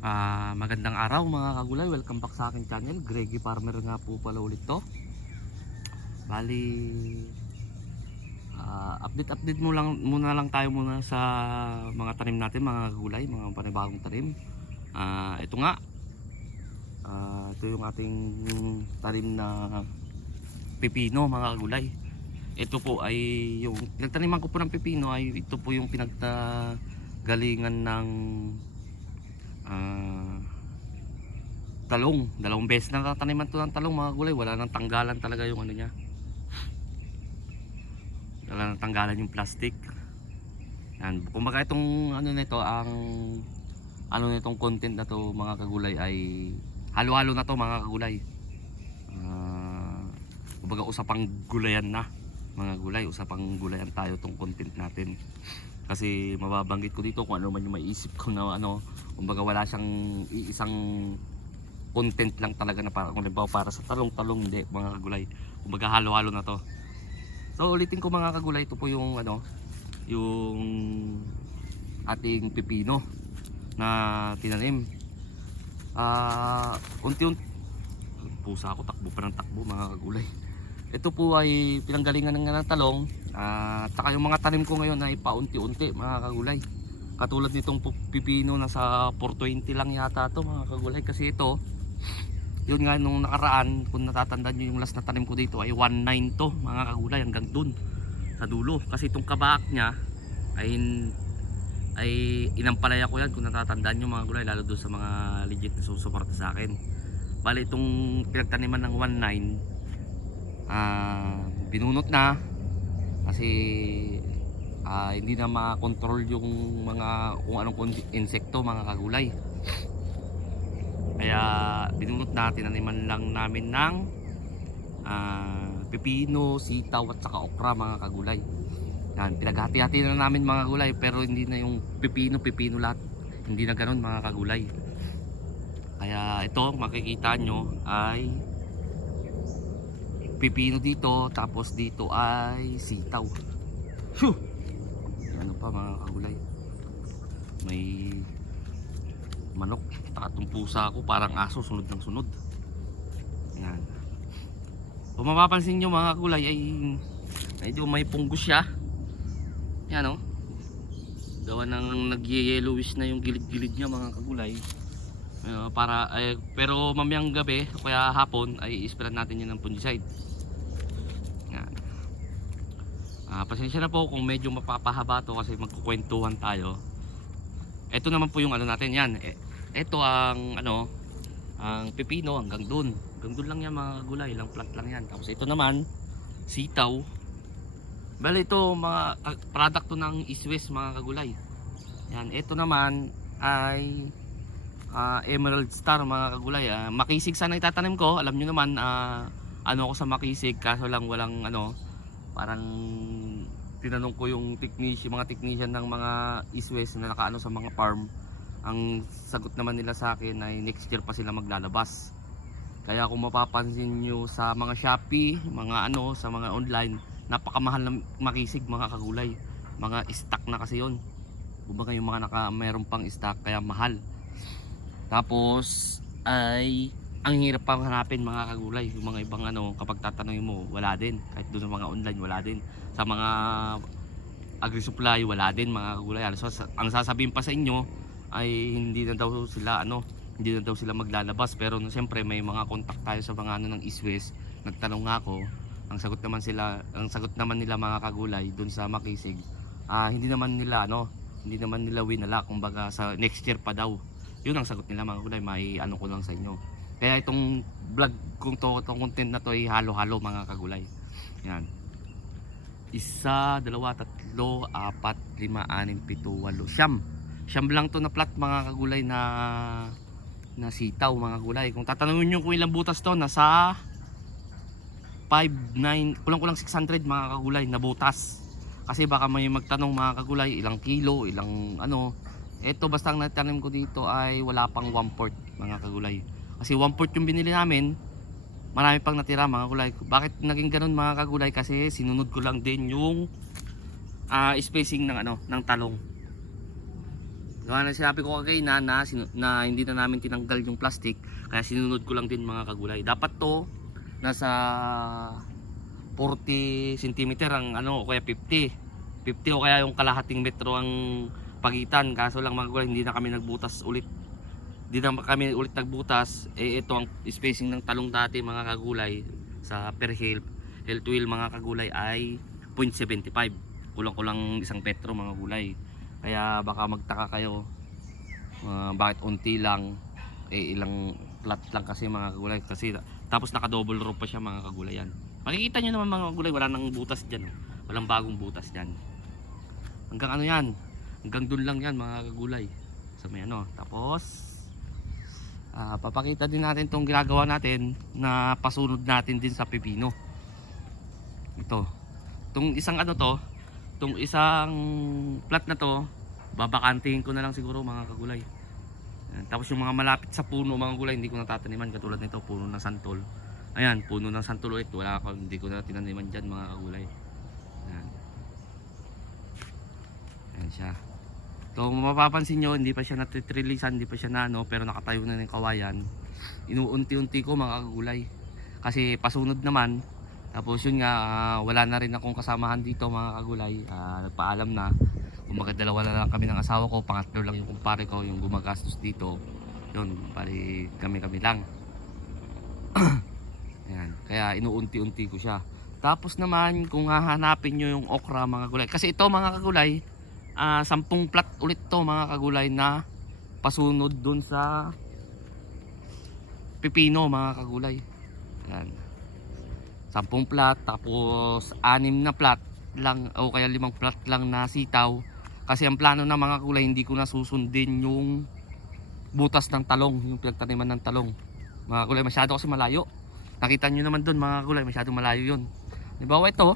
Magandang araw mga kagulay, welcome back sa aking channel. Greggy Farmer nga po pala ulit to. Bali, update muna lang tayo muna sa mga tanim natin mga kagulay, mga panibagong tanim. Ito nga, ito yung ating tanim na pepino mga kagulay. Ito po ay yung pinagtaniman ko po ng pepino, ay ito po yung pinaggalingan ng talong. Dalawang beses na nataniman to ng talong mga gulay. Wala nang tanggalan talaga yung ano niya. Wala nang tanggalan yung plastic. Yan. Kumbaga itong ano nito, ang ano nitong content na to mga kagulay ay halo-halo na to mga kagulay. Kumbaga usapang gulayan na mga gulay. Usapang gulayan tayo tong content natin. Kasi mababanggit ko dito kung ano man yung maiisip ko na ano. Kumbaga wala siyang iisang content lang talaga na para kung halimbawa para sa talong-talong, hindi mga kagulay. Kumbaga halo-halo na to. So ulitin ko mga kagulay, ito po yung ano, yung ating pepino na tinanim. Unti-unti pusa ako, takbo pa ng takbo mga kagulay. Ito po ay pinanggalingan ng talong. At saka yung mga tanim ko ngayon ay paunti-unti mga kagulay. Katulad nitong pepino, nasa 420 lang yata to mga kagulay. Kasi ito, yun nga nung nakaraan, kung natatandaan nyo yung last na tanim ko dito ay 19 to mga kagulay, hanggang dun sa dulo. Kasi itong kabak nya ay inampalaya ko yan kung natatandaan nyo mga kagulay, lalo doon sa mga legit na susuporta sa akin. Bali itong pinagtaniman ng 19, binunot na kasi hindi na makontrol yung mga kung anong insekto mga kagulay. Kaya binunot na, tinaniman lang namin ng pepino, sitaw at saka okra mga kagulay. Yan, pinaghati-hati na namin mga kagulay, pero hindi na yung pepino lahat. Hindi na ganoon mga kagulay. Kaya ito makikita nyo ay pepino dito, tapos dito ay sitaw. Phew! Ano pa mga kagulay, may manok, takatong pusa ako, parang aso, sunod ng sunod. Ayan. Kung mapapansin nyo mga kagulay ay medyo may punggos siya. Ayan o, gawa ng nag-yellowish na yung gilid-gilid nya mga kagulay. Pero mamayang gabi kaya hapon ay i-sprayan natin yun ng fungicide. Ayan. Pasensya na po kung medyo mapapahaba to kasi magkukwentuhan tayo. Ito naman po yung ano natin yan. Ito ang ano, ang pepino hanggang dun. Hanggang dun lang yan mga gulay, ilang plant lang yan. Tapos ito naman, sitaw. Bale ito mga product to ng East West mga kagulay. Yan, ito naman ay Emerald Star mga kagulay. Makisig sana itatanim ko. Alam niyo naman ano ako sa makisig, kaso lang walang ano, parang tinanong ko yung mga technician ng mga East West na nakaano sa mga farm. Ang sagot naman nila sa akin ay next year pa sila maglalabas. Kaya kung mapapansin nyo sa mga Shopee, mga ano, sa mga online, napakamahal na makisig mga kagulay. Mga stock na kasi yon. Kumbaga yung mga mayroon pang stock kaya mahal. Tapos ay ang hirap pang hanapin mga kagulay. Yung mga ibang ano, kapag tatanungin mo, wala din. Kahit doon sa mga online, wala din. Sa mga agri-supply, wala din mga kagulay. So, ang sasabihin pa sa inyo ay hindi na daw sila ano, hindi na daw sila maglalabas. Pero no, siyempre may mga contact tayo sa mga ano ng East West. Nagtanong nga ako, ang sagot naman nila mga kagulay doon sa makisig, hindi naman nila winala, kumbaga sa next year pa daw. Yun ang sagot nila mga kagulay, may ano ko lang sa inyo. Kaya itong vlog kung itong content na to ay halo-halo mga kagulay. Yan. 1, 2, 3, 4, 5, 6, 7, 8, 9, 10, 11, 12. Siyam lang to na plat mga kagulay na sitaw mga kagulay. Kung tatanungin nyo kung ilang butas to, nasa 5, 9, kulang 600 mga kagulay na butas. Kasi baka may magtanong mga kagulay, ilang kilo, ilang ano. Ito basta ang natanim ko dito ay wala pang 1/4 mga kagulay. Kasi 1/4 yung binili namin, marami pang natira mga kagulay. Bakit naging ganun mga kagulay? Kasi sinunod ko lang din yung spacing ng ano, ng talong. Gawa na sinabi ko kagay na hindi na namin tinanggal yung plastic, kaya sinunod ko lang din mga kagulay. Dapat to nasa 40 cm ang ano, o kaya 50 o kaya yung kalahating metro ang pagitan. Kaso lang mga kagulay, hindi na kami nagbutas ulit. Hindi na kami ulit nagbutas. Ito ang spacing ng talong dati mga kagulay sa per hill to hill mga kagulay ay 0.75. Kulang-kulang 1 metro mga gulay. Kaya baka magtaka kayo bakit unti lang, ilang plat lang kasi mga kagulay, kasi tapos naka double row pa siya mga kagulay yan. Makikita nyo naman mga kagulay, wala nang butas dyan, walang bagong butas dyan. Hanggang ano yan, hanggang dun lang yan mga kagulay sa may ano. Tapos papakita din natin tong ginagawa natin na pasunod natin din sa pipino. Itong isang ano to, itong isang plat na to, babakantihin ko na lang siguro mga kagulay. Ayan. Tapos yung mga malapit sa puno mga kagulay, hindi ko natataniman, katulad nito puno ng santol. Ayan, puno ng santol ulit, hindi ko na tinaniman dyan mga kagulay. Ayan. Ayan siya. So mapapansin nyo, hindi pa siya natitrilisan, hindi pa siya na ano, pero nakatayo na ng kawayan. Inuunti-unti ko mga kagulay, kasi pasunod naman. Tapos yun nga, wala na rin akong kasamahan dito mga kagulay. Nagpaalam na. Kumbaga dalawa na lang kami ng asawa ko, pangatlo lang yung kumpare ko yung gumagastos dito. Yun, pari kami lang. Ayan, kaya inuunti-unti ko siya. Tapos naman kung hahanapin nyo yung okra mga kagulay, kasi ito mga kagulay, 10 plat ulit to mga kagulay na pasunod dun sa pipino mga kagulay. Ayan, 10 plat, tapos 6 na plat lang o kaya 5 plat lang na sitaw. Kasi ang plano na mga kagulay, hindi ko na susundin yung butas ng talong, yung pinagtaniman ng talong mga kagulay, masyado kasi malayo. Nakita nyo naman dun mga kagulay, masyado malayo yun. Halimbawa ito,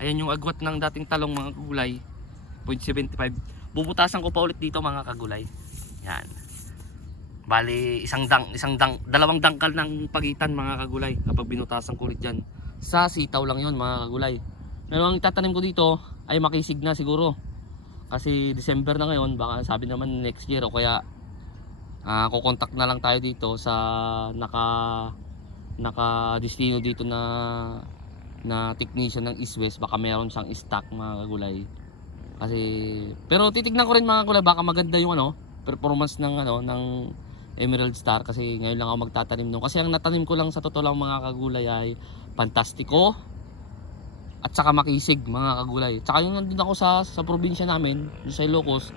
ayan yung agwat ng dating talong mga kagulay, 0.75. Bubutasan ko pa ulit dito mga kagulay. Yan, bali dalawang dangkal ng pagitan mga kagulay kapag binutasan ko ulit dyan. Sa sitaw lang yun mga kagulay. Pero ang itatanim ko dito ay makisig na siguro, kasi December na ngayon, baka sabi naman next year, o kaya kukontak na lang tayo dito sa naka destino dito na technician ng East West, baka meron siyang stock mga kagulay. Kasi pero titignan ko rin mga kagulay, baka maganda yung ano performance ng Emerald Star, kasi ngayon lang ako magtatanim nung, kasi ang natanim ko lang sa totoo lang mga kagulay ay Fantastico at saka Makisig mga kagulay. Tsaka yung nandun ako sa probinsya namin, sa Ilocos,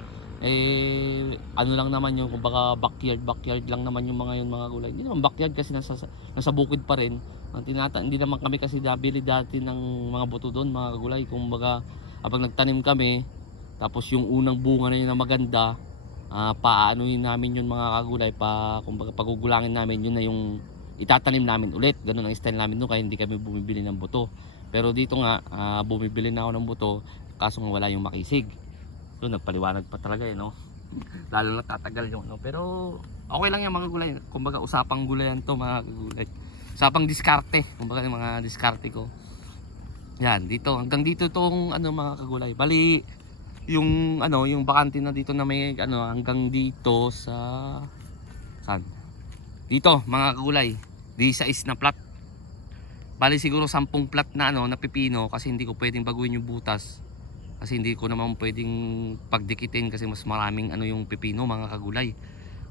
ano lang naman yung kumbaga backyard lang naman yung mga yun mga kagulay. Hindi naman backyard kasi nasa bukid pa rin. Hindi naman kami kasi nabili dati ng mga buto doon mga kagulay. Kumbaga kapag nagtanim kami, tapos yung unang bunga na yun na maganda, paanoin namin yun mga kagulay, kumbaga pagugulangin namin yun na yung itatanim namin ulit. Ganun ang style namin doon, kaya hindi kami bumibili ng buto. Pero dito nga, bumibili na ako ng buto, kaso nga wala yung Makisig. So nagpaliwanag pa talaga no. Lalo na tatagal yung ano. Pero okay lang yan mga gulay. Kumbaga usapang gulayan to mga kagulay. Usapang diskarte, kumbaga yung mga diskarte ko. Yan, dito hanggang dito tong ano mga kagulay. Bali yung yung bakante na dito na may hanggang dito sa saan? Dito mga kagulay. Di sa is na plat. Bali siguro 10 plat na na pipino, kasi hindi ko pwedeng baguhin yung butas. Kasi hindi ko naman pwedeng pagdikitin, kasi mas maraming yung pipino mga kagulay.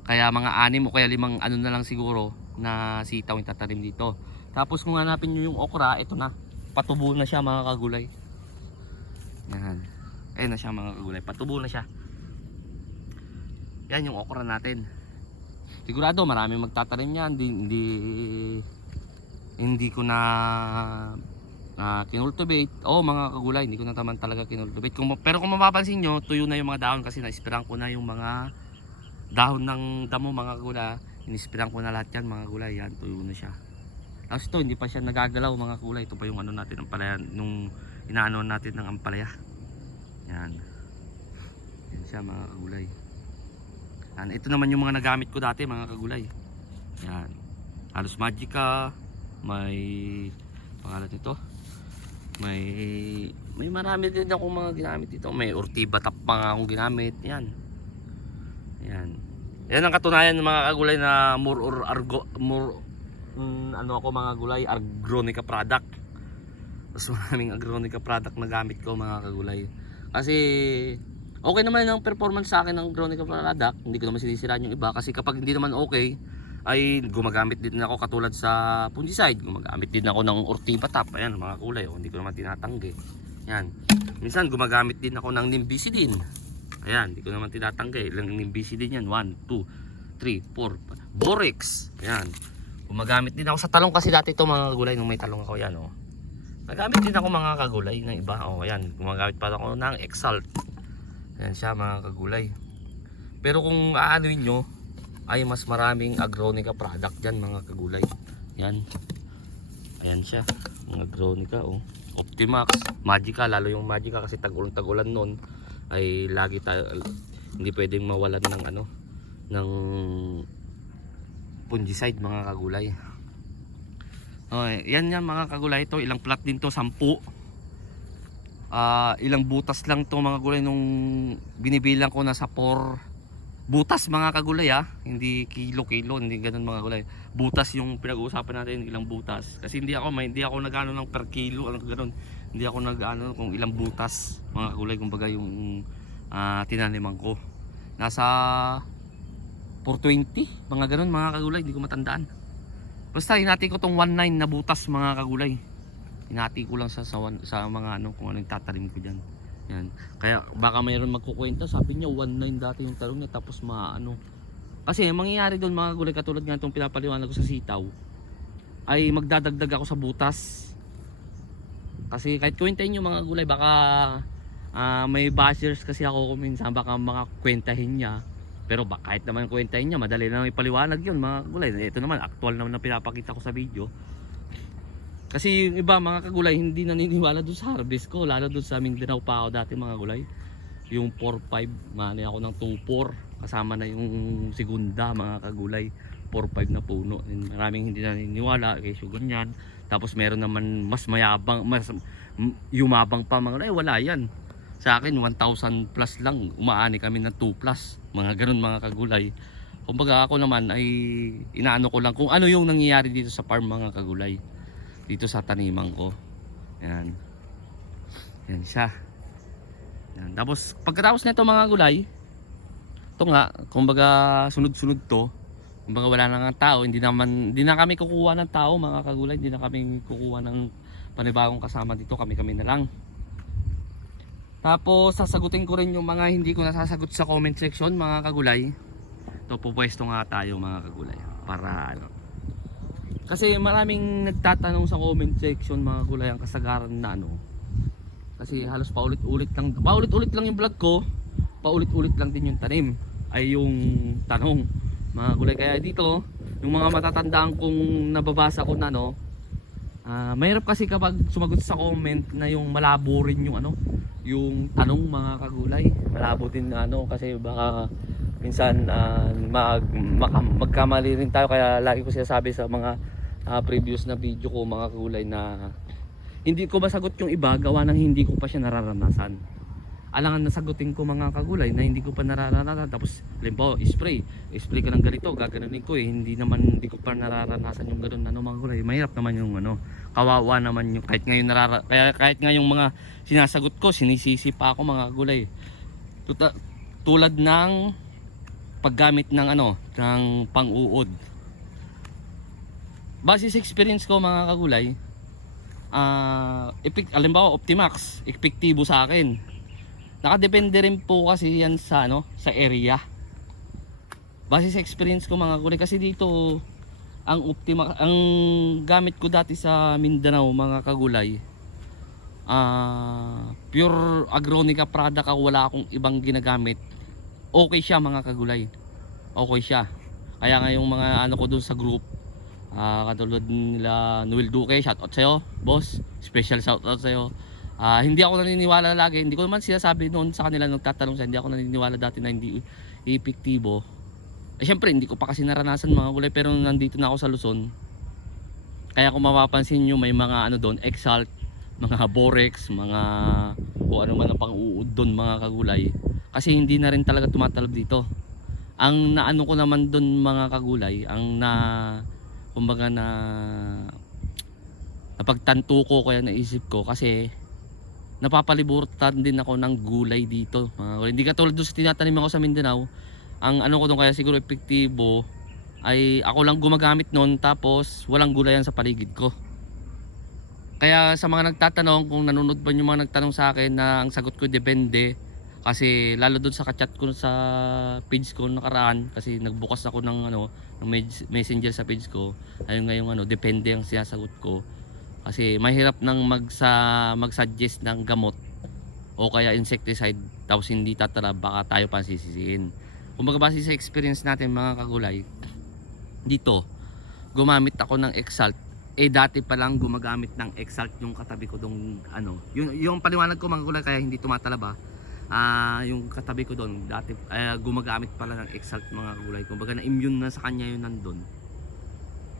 Kaya mga 6 o kaya 5 na lang siguro na sitaw yung tatanim dito. Tapos kung hanapin nyo yung okra, ito na. Patubo na siya mga kagulay. Yan. Ayun na siya mga kagulay. Patubo na siya. Yan yung okra natin. Sigurado maraming magtatanim yan. Hindi ko na kinultivate. Mga kagulay, hindi ko na naman talaga kinultivate. Pero kung mapapansin nyo, tuyo na yung mga dahon, kasi na-sprayan ko na yung mga dahon ng damo mga kagulay. In-sprayan ko na lahat yan mga kagulay. Yan, tuyo na siya. Tapos ito, hindi pa siya nagagalaw mga kagulay. Ito pa yung natin, ampalaya, nung inaano natin ng ampalaya. Yan. Yan siya mga kagulay. Yan. Ito naman yung mga nagamit ko dati mga kagulay. Yan. Halos Magica. May pangalan nito, may marami din akong mga ginamit dito. May Ortiba Tap mga akong ginamit. Yan, Yan ang katunayan ng mga kagulay na ano ako mga gulay, Agronica product. Mas maraming Agronica product na gamit ko mga kagulay. Kasi okay naman ang performance sa akin ng Agronica product. Hindi ko naman sinisiraan yung iba kasi kapag hindi naman okay ay gumagamit din ako katulad sa fungicide. Gumagamit din ako ng Ortiva Top. Ayan mga kulay, oh, hindi ko naman tinatanggi. Yan. Minsan gumagamit din ako ng Nimbicidin. Ayan, hindi ko naman tinatanggi. Ilang Nimbicidin yan? 1, 2, 3, 4. Borex. Ayan. Gumagamit din ako sa talong kasi dati ito mga kagulay nung may talong ako yan, oh. Nagamit din ako mga kagulay ng iba. Oh, ayan, gumagamit pa ako ng Exalt. Ayan siya mga kagulay. Pero kung aanuin nyo, ay mas maraming Agronica product dyan mga kagulay. Yan. Ayan siya. Mga Agronica, oh. Optimax, Magica, lalo yung Magica kasi tag-ulan nun ay lagi tayo hindi pwedeng mawalan ng ano ng fungicide mga kagulay. Okay, yan mga kagulay, ito ilang plat din to, 10. Ilang butas lang to mga kagulay nung binibilang ko na sa 4 butas mga kagulay, hindi kilo, hindi ganoon mga kagulay. Butas yung pinag-uusapan natin, ilang butas. Kasi hindi ako nag-ano ng per kilo, ano ganoon. Hindi ako nag-ano kung ilang butas mga kagulay, kumbaga yung tinaniman ko. Nasa 420, mga ganoon mga kagulay, hindi ko matandaan. Basta hinati ko tong 19 na butas mga kagulay. Hinati ko lang sa mga ano kung anong tatalim ko diyan. Yan. Kaya baka mayroon magkukuwenta, sabi niya 19 dati yung talong niya tapos maano. Kasi mangyayari doon mga kagulay katulad nga itong pinapaliwanag ko sa sitaw ay magdadagdag ako sa butas. Kasi kahit kuwentahin niyo mga kagulay baka may bashers kasi ako minsan baka makakwentahin niya. Pero kahit naman kwentahin niya, madali lang ipaliwanag yun mga kagulay. Ito naman, actual naman na pinapakita ko sa video. Kasi yung iba mga kagulay, hindi naniniwala doon sa harvest ko. Lalo doon sa Mindanao pa ako dati mga kagulay. Yung 4-5, mani ako ng 2-4. Kasama na yung segunda mga kagulay. 4-5 na puno. Maraming hindi naniniwala, kasi ganyan. Tapos meron naman mas mayabang, mas yumabang pa mga kagulay. Wala yan. Sa akin 1,000 plus lang, umaani kami ng 2 plus, mga ganun mga kagulay. Kumbaga ako naman ay inaano ko lang kung ano yung nangyayari dito sa farm mga kagulay, dito sa taniman ko. Yan. Yan siya. Yan. Tapos pagkatapos nito mga kagulay, ito nga, kumbaga sunod-sunod to. Kumbaga wala na nga tao, hindi na kami kukuha ng tao mga kagulay, hindi na kami kukuha ng panibagong kasama dito, kami na lang. Tapos sasagutin ko rin yung mga hindi ko nasasagot sa comment section mga kagulay. Ito pupwesto nga tayo mga kagulay para ano. Kasi maraming nagtatanong sa comment section mga kagulay ang kasagaran na ano. Kasi halos paulit-ulit lang yung vlog ko. Paulit-ulit lang din yung tanim ay yung tanong mga kagulay. Kaya dito yung mga matatandaan kong nababasa ko na no. Mahirap kasi kapag sumagot sa comment na yung malabo rin yung ano, yung tanong mga kagulay. Malabo din ano kasi baka minsan magkamali rin tayo, kaya lagi ko sinasabi sa mga previous na video ko mga kagulay na hindi ko masagot yung iba gawa ng hindi ko pa siya nararanasan. Alangan nasagutin ko mga kagulay na hindi ko pa nararanasan. Tapos limpo, spray ka ng ganito, gaganunin ko hindi ko pa nararanasan yung ganun ano mga kagulay. Mahirap naman yung ano, kawawa naman yung kahit ngayon kahit nga yung mga sinasagot ko sinisisi pa ako mga kagulay. Tulad ng paggamit ng ano, ng pang-uod. Base sa experience ko mga kagulay, alimbawa Optimax, epektibo sa akin. Nakadepende rin po kasi yan sa ano, sa area. Base sa experience ko mga kagulay, kasi dito ang Optimax, ang gamit ko dati sa Mindanao mga kagulay, pure Agronica product ako, wala akong ibang ginagamit. Okay siya mga kagulay. Okay siya. Kaya nga yung mga ano ko dun sa group, katulad nila Noel Duque, shoutout sa'yo boss, special shoutout sa'yo. Hindi ako naniniwala lagi, hindi ko naman sinasabi noon sa kanila nagtatanong sa, hindi ako naniniwala dati na hindi epektibo. Syempre hindi ko pa kasi naranasan mga kagulay, pero nandito na ako sa Luzon. Kaya kung mapapansin nyo may mga ano doon, Exalt, mga Borex, mga kung ano man ang pang-uud doon mga kagulay. Kasi hindi na rin talaga tumatalab dito. Ang naano ko naman doon mga kagulay, ang na kumbaga na napagtanto ko kaya naisip ko kasi napapalibutan din ako ng gulay dito. Mga gulay. Hindi katulad doon sa tinatanim ako sa Mindanao. Ang ano ko doon kaya siguro epektibo ay ako lang gumagamit noon tapos walang gulayan sa paligid ko. Kaya sa mga nagtatanong, kung nanonood ba yung mga nagtanong sa akin, na ang sagot ko depende. Kasi lalo doon sa kachat ko sa page ko nakaraan, kasi nagbukas ako ng ano ng messenger sa page ko. Ayun ngayong ano, depende ang sinasagot ko. Kasi mahirap nang mag-suggest ng gamot o kaya insecticide tapos hindi tatala, baka tayo pa sisisihin. Kumbaga base sa experience natin mga kagulay, dito gumamit ako ng Exalt. Dati pa lang gumagamit ng Exalt yung katabi ko dong ano, yung paliwanag ko mga kagulay kaya hindi tumatalaba. Yung katabi ko doon dati gumagamit pala ng Exalt mga kagulay. Kumbaga na immune na sa kanya yun nandun.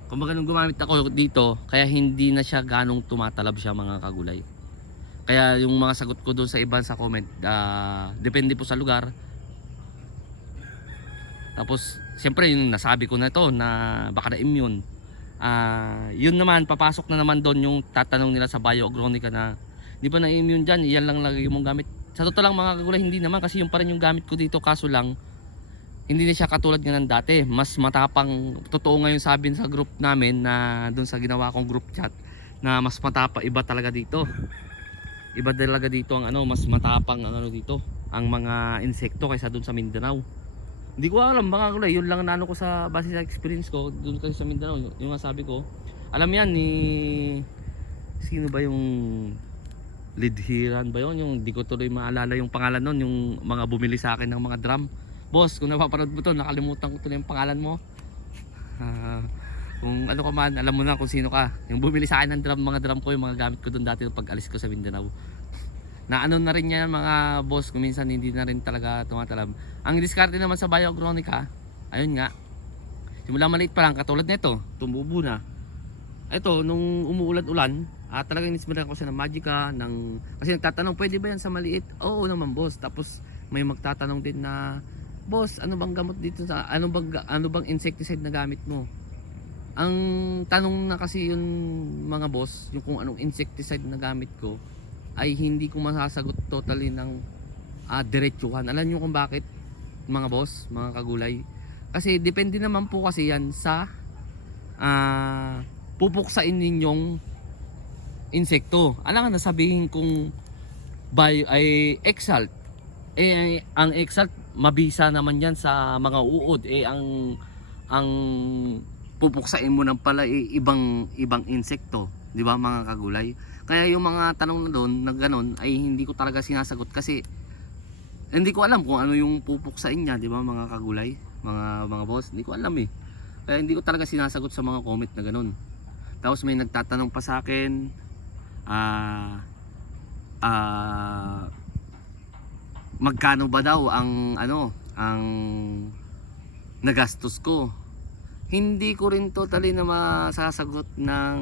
Kumbaga nung gumamit ako dito, kaya hindi na siya ganong tumatalab siya mga kagulay. Kaya yung mga sagot ko doon sa iba sa comment, depende po sa lugar. Tapos siyempre yung nasabi ko na to na baka na immune. Yun naman, papasok na naman doon yung tatanong nila sa Bioagronica na di ba na immune dyan, iyan lang lagi mong gamit. Sa totoo lang mga kagulay, hindi naman kasi yung pa rin yung gamit ko dito, kaso lang hindi na siya katulad nga ng dati. Mas matapang, totoo ngayon sabi sa group namin na doon sa ginawa kong group chat, na mas matapang, iba talaga dito. Iba talaga dito ang ano, mas matapang ang ano dito, ang mga insekto kaysa doon sa Mindanao. Hindi ko alam mga kulay, yun lang na ano ko sa base sa experience ko doon kasi sa Mindanao, yung sabi ko. Alam yan ni sino ba yung Lidhiran ba yun? Yung di ko tuloy maalala yung pangalan nun, yung mga bumili sa akin ng mga drum. Boss, kung napapanood mo to, nakalimutan ko tuloy yung pangalan mo. Kung ano ka man, alam mo na kung sino ka. Yung bumili sa akin ng drum, mga drum ko, yung mga gamit ko doon dati pag alis ko sa Mindanao. Na ano na rin yan mga boss, kung minsan hindi na rin talaga tumatalab. Ang diskarte naman sa Bioagronica, ayun nga, simula maliit pa lang, katulad nito, tumubo na. Ito, nung umuulan-ulan, talagang inismiran ko siya ng Magica, kasi nagtatanong, pwede ba yan sa maliit? Oo naman boss. Tapos may magtatanong din na, boss, ano bang gamot dito sa ano bang insecticide na gamit mo? Ang tanong na kasi yun mga boss, yung kung anong insecticide na gamit ko, ay hindi ko masasagot totally ng diretsuhan. Alam niyo kung bakit mga boss, mga kagulay? Kasi depende naman po kasi yan sa pupuksain ninyong insekto. Alam nga nasabihin kung ay Exalt. Ang Exalt mabisa naman yan sa mga uod. Ang pupuksain mo ng pala ibang insekto, di ba mga kagulay? Kaya yung mga tanong na doon na ganun ay hindi ko talaga sinasagot kasi hindi ko alam kung ano yung pupuksain niya, di ba mga kagulay, mga boss, hindi ko alam eh. Kaya hindi ko talaga sinasagot sa mga comment na ganun. Tapos may nagtatanong pa sa akin, magkano ba daw ang ang nagastos ko. Hindi ko rin totally na masasagot ng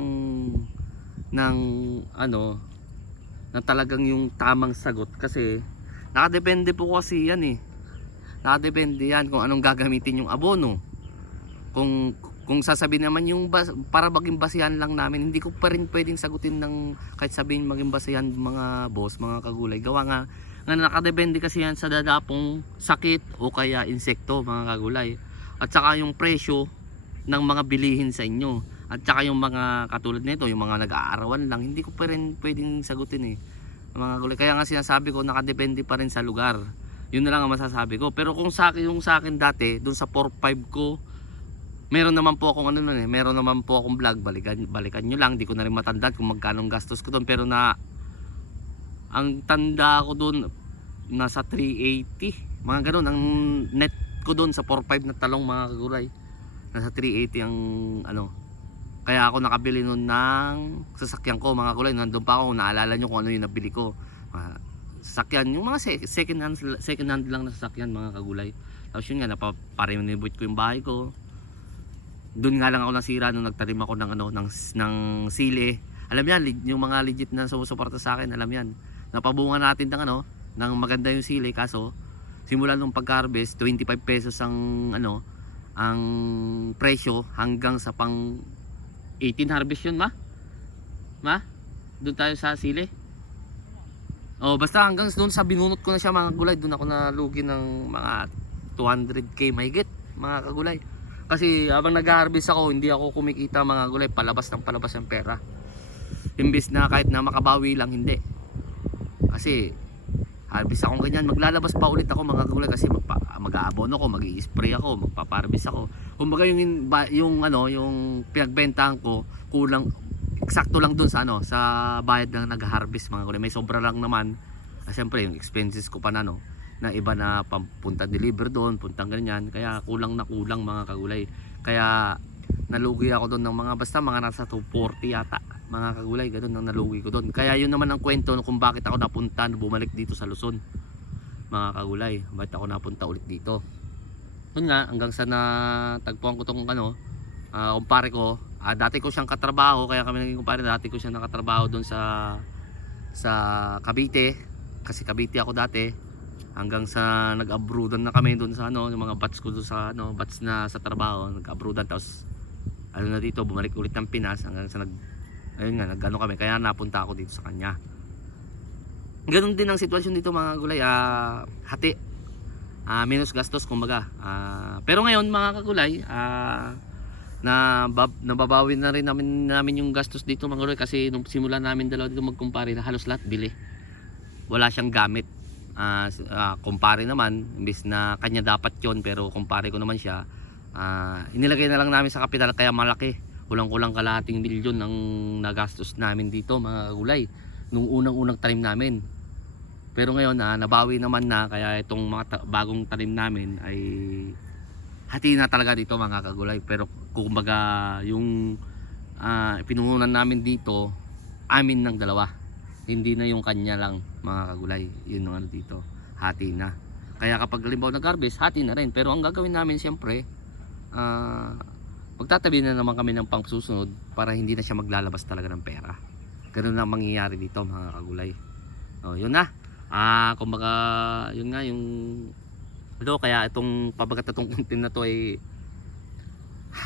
na talagang yung tamang sagot kasi nakadepende po kasi yan eh. Nakadepende yan kung anong gagamitin yung abono. Kung sasabihin naman yung para maging basihan lang namin, hindi ko pa rin pwedeng sagutin ng kahit sabihin maging basihan mga boss, mga kagulay. Gawa nga nakadepende kasi yan sa dadapong sakit o kaya insekto mga kagulay. At saka yung presyo ng mga bilihin sa inyo. At saka yung mga katulad nito, yung mga nag-aarawan lang, hindi ko pa rin pwedeng sagutin eh. Mga kagulay. Kaya nga sinasabi ko, nakadepende pa rin sa lugar. Yun na lang ang masasabi ko. Pero kung sa akin, yung sa akin dati, dun sa 4-5 ko, meron naman po akong meron naman po akong vlog, balikan nyo lang, di ko na rin matandaan kung magkano gastos ko doon, pero ang tanda ko doon nasa 380, mga ganun ang net ko doon sa 4-5 na talong mga kagulay, nasa 380 ang kaya ako nakabili noon ng sasakyan ko mga kagulay. Nandun pa ako, naalala nyo kung ano yung nabili ko, sasakyan, yung mga second hand lang na sasakyan mga kagulay. Tapos yun nga, napaparenovate ko yung bahay ko. Doon nga lang ako nasira nung nagtanim ako ng sili. Alam yan, yung mga legit na sumusuporta sa akin, alam yan. Napabunga natin ng maganda yung sili, kaso Simula nung pag-harvest, 25 pesos ang ano, ang presyo hanggang sa pang 18 harvest yun, ma? Doon tayo sa sili. Oh, basta hanggang doon sa binunot ko na siya mga gulay, doon ako nalugi ng mga 200k mahigit mga kagulay. Kasi habang nag-harvest ako, hindi ako kumikita mga gulay, palabas ng palabas ang pera. Imbis na kahit na makabawi lang, hindi. Kasi harvest akong ganyan, maglalabas pa ulit ako mga kagulay kasi mag-aabono ako, mag-i-spray ako, magpaparvest ako. Kumbaga yung ano, yung pinagbentahan ko kulang, eksakto lang dun sa ano, sa bayad ng nag-harvest mga kagulay. May sobra lang naman. Siyempre yung expenses ko pa na no, na iba na punta deliver doon, puntang ganyan, kaya kulang na kulang mga kagulay. Kaya nalugi ako doon ng mga basta mga nasa 240 yata mga kagulay, ganun ang nalugi ko doon. Kaya yun naman ang kwento kung bakit ako napunta, bumalik dito sa Luzon mga kagulay, bakit ako napunta ulit dito. Yun nga, hanggang sa natagpuan ko tong ano, kumpare ko, dati ko siyang katrabaho, kaya kami naging kumpare, dati ko siyang nakatrabaho doon sa Cavite, kasi Cavite ako dati, hanggang sa nag-abroadan na kami doon sa ano, yung mga batch ko doon sa ano, batch na sa trabaho, nag-abroadan, tapos ano na dito, bumalik ulit ng Pinas hanggang sa ayun nga, nagano kami, kaya napunta ako dito sa kanya. Ganun din ang sitwasyon dito mga gulay, hati, minus gastos kumbaga. Pero ngayon mga kagulay, nababawi na rin namin yung gastos dito mga gulay, kasi nung simula namin dalawa dito magkumpare, halos lahat bili. Wala siyang gamit. Kumpare naman, imbis na kanya dapat yon, pero kumpare ko naman siya, inilagay na lang namin sa kapital, kaya malaki. Kulang-kulang kalahating milyon ang nagastos namin dito mga kagulay nung unang-unang tanim namin. Pero ngayon nabawi naman na, kaya itong mga bagong tanim namin ay hati na talaga dito mga kagulay. Pero kumbaga yung pinuhunan namin dito, amin ng dalawa, hindi na yung kanya lang mga kagulay. Yun ang ano dito, hati na. Kaya kapag halimbawa nag-harvest, hati na rin. Pero ang gagawin namin siyempre, magtatabi na naman kami ng pangsusunod para hindi na siya maglalabas talaga ng pera. Ganun lang mangyayari dito mga kagulay. Yun na. Kumbaga yun nga yung ano, kaya itong pabagat itong content na to ay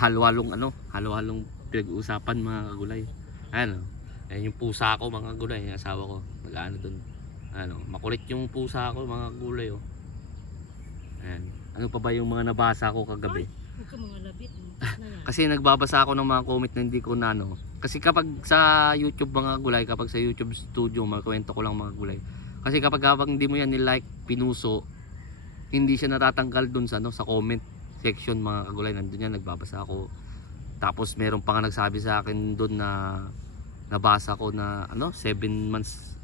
halo-halong pinag-uusapan mga kagulay. Ayan, ayan yung pusa ko mga kagulay, yung asawa ko nag-ano dun. Makulit yung pusa ko mga kagulay. Ayan. Ano pa ba yung mga nabasa ko kagabi? Mga labit. Kasi nagbabasa ako ng mga comment na hindi ko na ano. Kasi kapag sa YouTube mga gulay, kapag sa YouTube studio, magkwento ko lang mga gulay. Kasi kapag hindi mo yan ni-like, pinuso, hindi siya natatanggal dun sa ano, sa comment section mga kagulay. Nandun yan, nagbabasa ako. Tapos meron pa nga nagsabi sa akin dun na nabasa ko na 7 months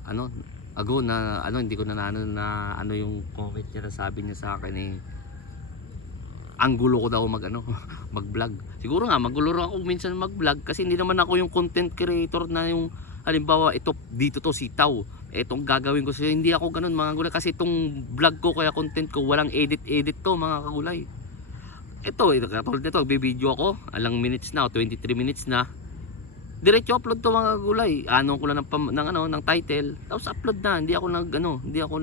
ago na hindi ko na ano yung comment niya, na sabi niya sa akin ang gulo ko daw mag-vlog. Siguro nga magulo ako minsan mag-vlog, kasi hindi naman ako yung content creator na yung halimbawa dito to sitaw, itong gagawin ko. Hindi ako ganun mga gulay, kasi itong vlog ko, kaya content ko, walang edit to mga kagulay. Ito katulad nito, video ako, alang minutes na, 23 minutes na. Diretso upload to mga gulay. Ano ko lang ng title, tapos upload na. Hindi ako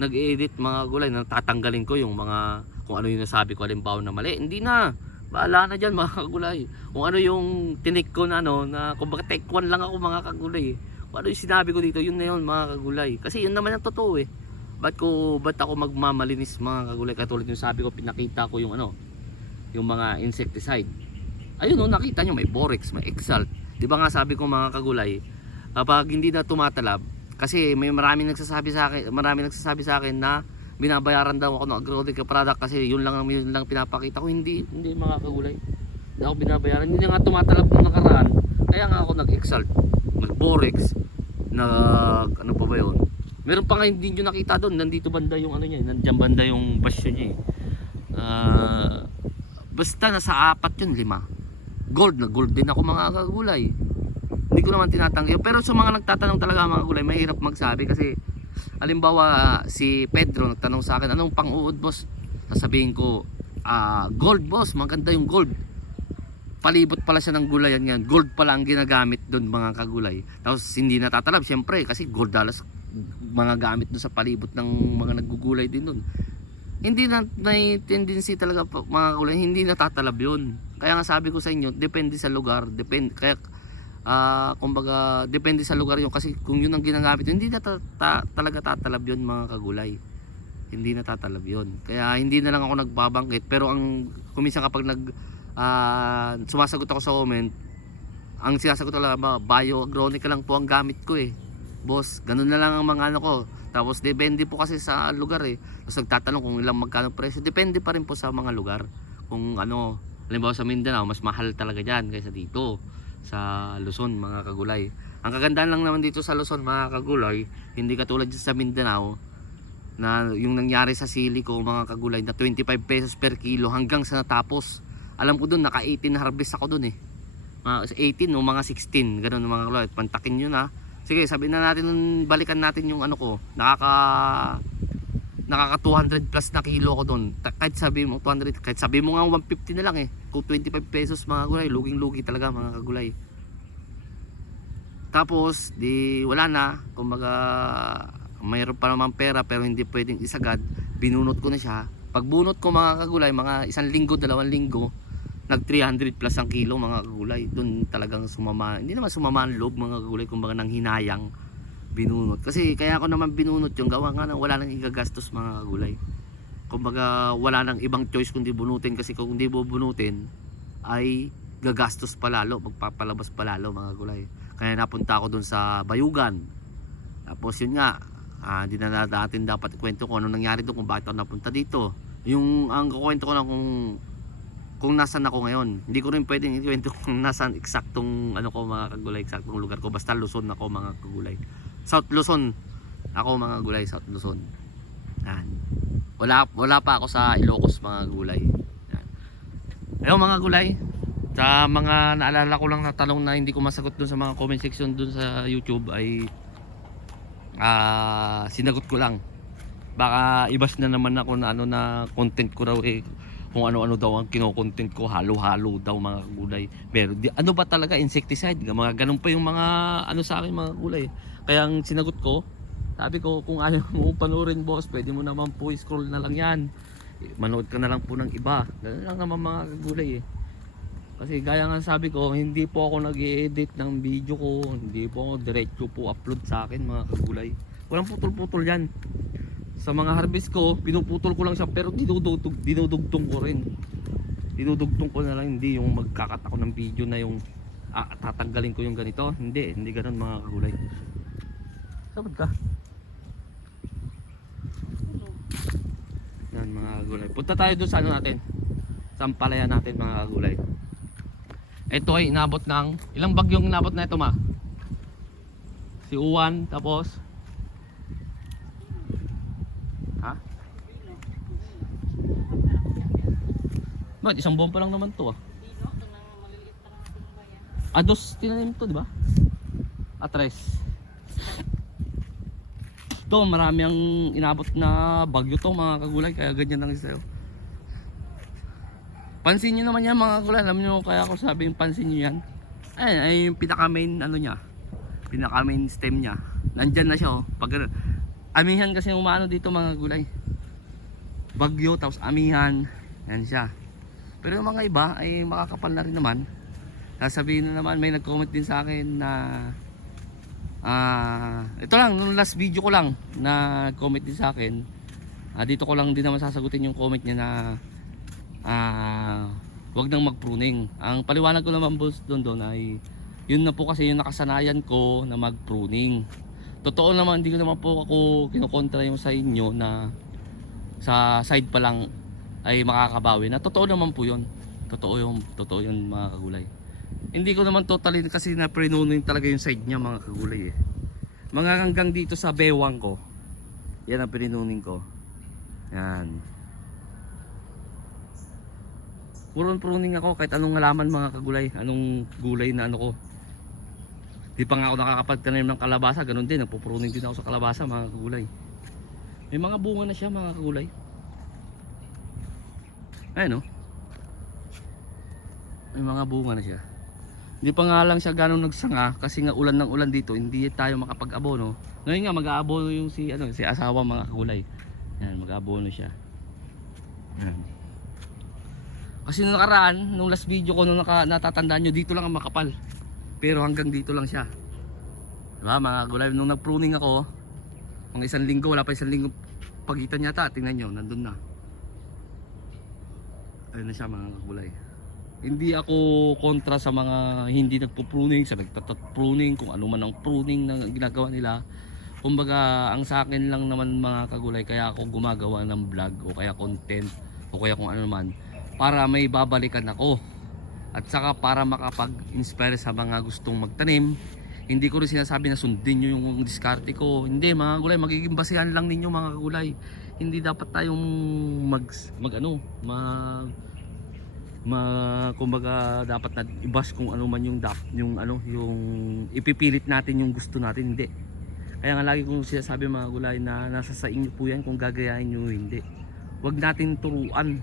nag-edit mga gulay, natatanggalin ko yung mga kung ano yung nasabi ko halimbawa na mali. Hindi na, bahala na dyan mga kagulay. Kung ano yung tinik ko na kumbaga take one lang ako mga kagulay. Kung ano yung sinabi ko dito, yun na yun mga kagulay. Kasi yun naman ang totoo Ba't ako magmamalinis mga kagulay? Katulad yung sabi ko, pinakita ko yung yung mga insecticide. Ayun nakita nyo, may borax, may exalt. Di ba nga sabi ko mga kagulay, kapag hindi na tumatalab, kasi may maraming nagsasabi sa akin na binabayaran daw ako ng agrotic product, kasi yun lang pinapakita ko. Hindi mga kagulay, hindi ako binabayaran. Hindi na nga tumatalab ng nakaraan, kaya nga ako nag-exalt, nag-borax, ano pa ba yun, meron pa nga hindi nyo nakita doon. Nandito banda yung niya, nandiyan banda yung basyo niya basta nasa 4 yun, 5 gold din ako mga kagulay. Hindi ko naman tinatanggi, pero sa mga nagtatanong talaga mga kagulay, mahirap magsabi. Kasi halimbawa si Pedro nagtanong sa akin, anong pang-uod boss? Sasabihin ko, gold boss, maganda yung gold. Palibot pala siya ng gulayan yan, gold pala ang ginagamit doon mga kagulay. Tapos hindi natatalab syempre, kasi mga gamit doon sa palibot ng mga naggugulay din doon. Hindi na may tendency talaga mga kagulay, hindi natatalab yun. Kaya nga sabi ko sa inyo, depende sa lugar, kaya kumbaga depende sa lugar yun, kasi kung yun ang ginagamit, hindi na talaga tatalab yun mga kagulay. Hindi na tatalab yun. Kaya hindi na lang ako nagbabangkit, pero ang kuminsan kapag sumasagot ako sa comment, ang sinasagot ko lang, bioagronica lang po ang gamit ko eh. Boss, ganun na lang ang mga ano ko. Tapos depende po kasi sa lugar eh. Tapos nagtatanong kung ilang magkano presyo. Depende pa rin po sa mga lugar. Kung ano, halimbawa sa Mindanao, mas mahal talaga dyan kaysa dito sa Luzon mga kagulay. Ang kagandahan lang naman dito sa Luzon mga kagulay, hindi katulad dyan sa Mindanao na yung nangyari sa sili ko mga kagulay na 25 pesos per kilo hanggang sa natapos. Alam ko dun, naka 18 harvest ako dun eh. Mga 18 o mga 16, ganun mga kagulay. Pantakin nyo na. Sige, sabihin na natin, balikan natin yung ano ko, nakaka 200 plus na kilo ko doon. Kahit sabi mo 200, kahit sabi mo nga 150 na lang eh. Kung 25 pesos mga gulay, luging-lugi talaga mga kagulay. Tapos, di wala na, kumbaga mayroon pa naman pera pero hindi pwedeng isagad. Binunot ko na siya. Pagbunot ko mga kagulay, mga 1 linggo, 2 linggo, nag 300 plus ang kilo mga kagulay. Doon talagang sumama, hindi naman sumama ang loob mga kagulay, kumbaga nang hinayang binunot. Kasi kaya ako naman binunot yung gawa nga nang wala nang igagastos mga kagulay. Kumbaga wala nang ibang choice kundi bunutin, kasi kung hindi bubunutin ay gagastos pa lalo, magpapalabas pa lalo mga kagulay. Kaya napunta ako doon sa Bayugan. Tapos yun nga, hindi na natin dapat ikwento kung ano nangyari doon, kung bakit ako napunta dito. Yung ang kukwento ko lang kung nasan ako ngayon. Hindi ko rin pwedeng ikwento kung nasan eksaktong ano ko mga kagulay, eksaktong lugar ko. Basta Luzon ako mga kagulay. South Luzon ako mga kagulay, South Luzon. Yan. Wala pa ako sa Ilocos mga kagulay. Yan. Ayun mga kagulay, sa mga naalala ko lang na tanong na hindi ko masagot dun sa mga comment section dun sa YouTube ay sinagot ko lang. Baka ibas na naman ako na ano na content ko raw eh, kung ano-ano daw ang kino-content ko, halo-halo daw mga kagulay. Pero ano ba talaga, insecticide? Mga ganun pa yung mga ano sa akin mga kagulay. Kaya ang sinagot ko, sabi ko kung ayaw mo panoorin boss, pwede mo naman po scroll na lang yan. Manood ka na lang po ng iba. Ganun lang naman mga kagulay eh. Kasi gaya nga sabi ko, hindi po ako nag-i-edit ng video ko, hindi po ako diretso po upload sa akin mga kagulay. Walang putol-putol yan. Sa mga harvest ko, pinuputol ko lang siya pero dinudugtong ko rin. Dinudugtong ko na lang, hindi yung magkakat ako ng video na yung tatanggalin ko yung ganito. Hindi ganun mga kagulay. Sabad ka? Yan mga kagulay. Punta tayo doon sa ano natin. Sa ampalaya natin mga kagulay. Ito ay inabot ng, ilang bagyong inabot na ito ma? Si Uwan, tapos bakit isang buwan pa lang naman to Dos tinanim to, di ba? Tres. To, marami ang inabot na bagyo to mga kagulay, kaya ganyan lang sa'yo. Pansin nyo naman yan mga kagulay, alam nyo kaya ako sabi yung pansin nyo yan. Ay yung pinaka main ano nya, pinaka main stem nya, nandyan na siya oh. Pag amihan kasi umano dito mga kagulay, bagyo tapos amihan, yan siya. Pero yung mga iba ay makakapal na rin naman. Sasabihin na naman, may nag-comment din sa akin na ito lang, nung last video ko lang na comment din sa akin, dito ko lang din naman sasagutin yung comment niya na wag nang mag-pruning. Ang paliwanag ko naman boss doon ay yun na po kasi yung nakasanayan ko na mag-pruning. Totoo naman, hindi ko naman po ako kinukontra yung sa inyo na sa side pa lang ay makakabawi na. Totoo naman po yun. Totoo yun mga kagulay. Hindi ko naman totally kasi na prinunin talaga yung side niya mga kagulay eh. Mga hanggang dito sa bewang ko, yan ang prinunin ko. Yan. Puro pruning ako kahit anong halaman mga kagulay. Anong gulay na ano ko. Di pa nga ako nakakapagtanim ng kalabasa. Ganun din, nagpupruning din ako sa kalabasa mga kagulay. May mga bunga na siya mga kagulay. Ayun o. May mga bunga na siya. Hindi pa nga lang siya ganong nagsanga kasi nga ulan ng ulan dito, hindi tayo makapag-abono. Ngayon nga mag-aabono yung si asawa mga kagulay. Yan, mag-aabono siya. Yan. Kasi nung nakaraan, nung last video ko nung natatandaan nyo, dito lang ang makapal. Pero hanggang dito lang siya. Diba mga kagulay, nung nag-pruning ako, mga isang linggo, wala pa isang linggo pagitan yata, tingnan nyo, nandun na. Ayun na siya mga kagulay. Hindi ako kontra sa mga hindi nagpo-pruning, sa nagtatat-pruning, kung ano man ang pruning na ginagawa nila. Kumbaga, ang sa akin lang naman mga kagulay, kaya ako gumagawa ng vlog o kaya content o kaya kung ano naman, para may babalikan ako. At saka para makapag-inspire sa mga gustong magtanim. Hindi ko rin sinasabi na sundin nyo yung diskarte ko. Hindi mga kagulay, magiging basehan lang ninyo mga kagulay. Hindi dapat tayong kumbaga dapat na ibas kung ano man yung ipipilit natin yung gusto natin, hindi. Kaya nga lagi kong sinasabi mga gulay na nasa sa inyo po yan kung gagayahin nyo hindi. Huwag natin turuan.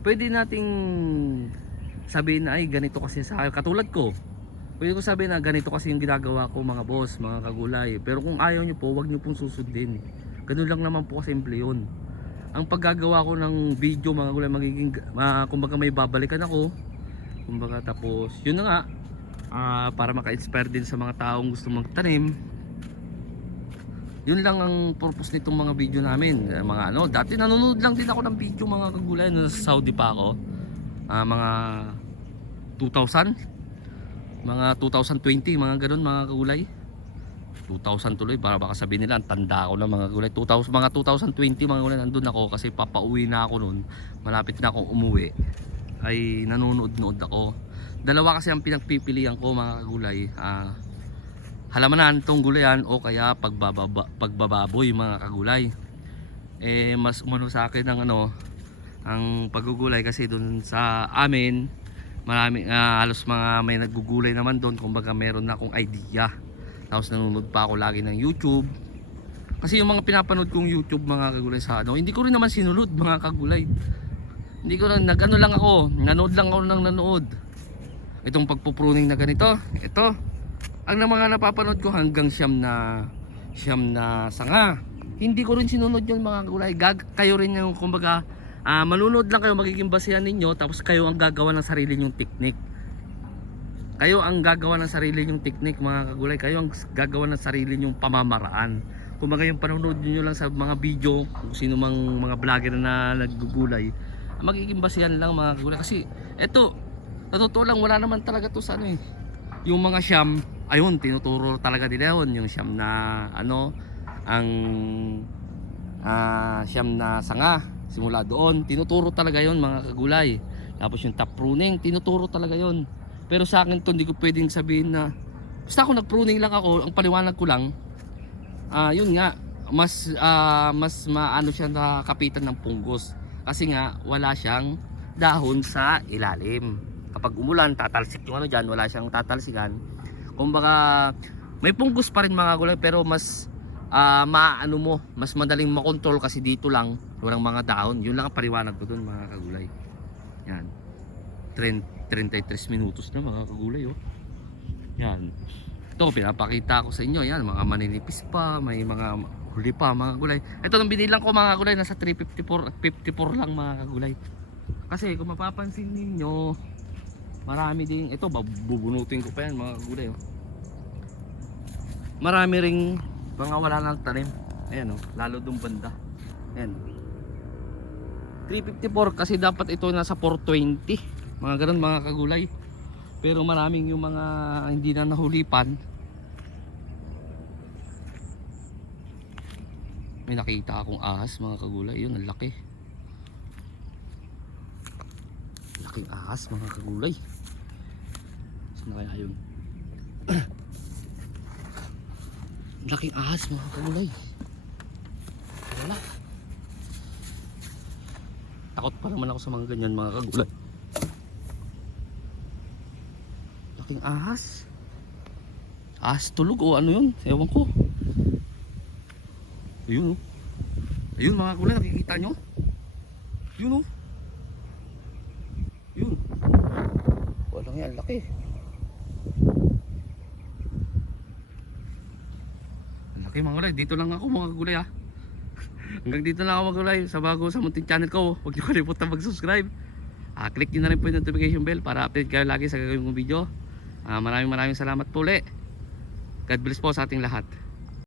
Pwede nating sabihin na ay ganito kasi sa akin, katulad ko. Pwede ko sabihin na ganito kasi yung ginagawa ko mga boss, mga kagulay. Pero kung ayaw nyo po, huwag nyo pong susundin. Ganun lang naman po kasimple yun. Ang paggagawa ko ng video mga gulay magiging kumbaga may babalikan ako. Kumbaga tapos yun na nga, para maka-inspire din sa mga taong gusto magtanim. Yun lang ang purpose nitong mga video namin. Mga dati nanonood lang din ako ng video mga kagulay nung nasa Saudi pa ako. Mga 2000, mga 2020, mga ganun mga kagulay. 2000 tuloy, para baka sabihin nila ang tanda ako na mga kagulay. Mga 2020 mga kagulay, nandun ako kasi papauwi na ako noon. Malapit na akong umuwi. Ay nanonood-nood ako. Dalawa kasi ang pinagpipilian ko mga kagulay. Halamanan tong gulayan o kaya pagbababoy mga kagulay. Mas umano sa akin ang paggugulay kasi doon sa amin marami halos mga may naggugulay naman doon, kumbaga meron na akong idea. Tapos nanonood pa ako lagi ng YouTube. Kasi yung mga pinapanood kong YouTube mga kagulay sa hindi ko rin naman sinunod mga kagulay. Hindi ko lang lang ako, nanood lang ako ng nanood. Itong pagpupruning na ganito, ito ang mga napapanood ko hanggang siyam na sanga. Hindi ko rin sinunod yun mga kagulay. Kayo rin yung kumbaga manunod lang kayo, magiging basehan ninyo, tapos kayo ang gagawa ng sarili nyong technique. Kayo ang gagawa ng sarili nyong technique mga kagulay. Kayo ang gagawa ng sarili nyong pamamaraan. Kumbaga yung panonood niyo lang sa mga video, kung sino mang mga vlogger na naggugulay, magiging basehan lang mga kagulay. Kasi eto, natotoo lang, wala naman talaga to sa yung mga siyam, ayun, tinuturo talaga nila yun. Yung siyam na ang siyam na sanga, simula doon, tinuturo talaga yun mga kagulay. Tapos yung top pruning, tinuturo talaga yun. Pero sa akin to, hindi ko pwedeng sabihin na basta ako nag-pruning lang ako, ang paliwanag ko lang, yun nga, mas maano siya nakapitan ng punggos. Kasi nga, wala siyang dahon sa ilalim. Kapag umulan, tatalsik yung dyan, wala siyang tatalsikan. Kumbaga, may punggos pa rin mga gulay, pero mas mas madaling makontrol kasi dito lang, walang mga dahon. Yun lang ang paliwanag ko dun mga kagulay. Yan. 33 minutos na mga kagulay Yan. Ito pinapakita ko sa inyo, yan, mga maninipis pa, may mga huli pa mga gulay. Ito nung binilang ko mga kagulay, nasa 354 at 54 lang mga kagulay. Kasi kung mapapansin ninyo, marami din, ito bubunutin ko pa yan mga kagulay Marami ring mga wala nang tanim. Ayan lalo dong banda. Ayan. 354 kasi dapat ito nasa 420. Mga ganun mga kagulay. Pero maraming yung mga hindi na nahulipan. May nakita akong ahas mga kagulay. Yun, ang laki. Laking ahas mga kagulay. Saan na kaya yun? Laking ahas mga kagulay. Wala. Takot pa naman ako sa mga ganyan mga kagulay. Laking ahas. Ahas tulog o ano yun? Ewan ko. Ayun Ayun mga kagulay, nakikita nyo? Yun Yun. Walang yan, laki. Okay mga gulay, dito lang ako mga gulay ha. Hanggang dito lang ako mga gulay sa bago sa munting channel ko. Huwag niyo kalimutan mag-subscribe. Click niyo na rin po yung notification bell para update kayo lagi sa gagawin kong video. Maraming salamat po ulit. God bless po sa ating lahat.